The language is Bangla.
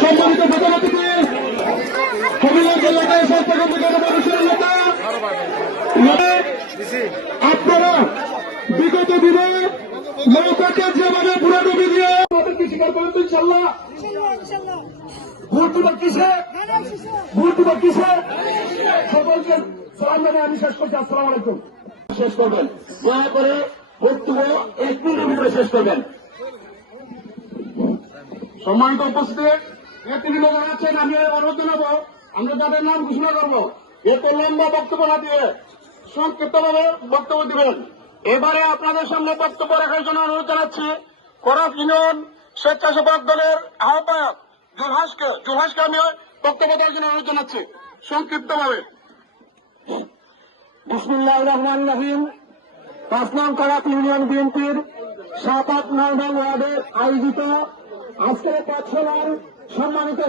সম্মানিত প্রধান অতিথি কুমিল্লা এলাকায় স্বাস্থ্যকেন্দ্র মানুষের এলাকা আপনারা বিগত দিনে নৌকাকে যেভাবে পুরো ডুবি দিয়ে আমাদেরকে স্বীকার করেন তো ইনশাল্লাহ। ভোট দিবার কিসে সকলকে সালাম জানিয়ে আমি শেষ করছি। আসসালাম আলাইকুম। শেষ করবেন দয়া করে বক্তব্য 1 মিনিটের ভিতরে শেষ করবেন। সম্মানিত উপস্থিতি নেতৃবৃন্দ যারা আছেন, আমি অনুরোধ জানাবো আমরা যাদের নাম ঘোষণা করবো এত লম্বা বক্তব্য না দিয়ে সংক্ষিপ্তভাবে বক্তব্য দিবেন। এবারে আপনাদের সামনে বক্তব্য রাখার জন্য অনুরোধ জানাচ্ছি করাপ ইউনিয়ন স্বেচ্ছাসেবক দলের আহ্বায়ক জুলহাসকে আমি বক্তব্য দেওয়ার জন্য অনুরোধ জানাচ্ছি সংক্ষিপ্তভাবে। বিসমিল্লাহির রহমানির রহিম। 5 নং করাপ ইউনিয়ন বিএনপির 7, 8, 9 নং ওয়ার্ডের আয়োজিত আজকের পথসভার সম্মানিত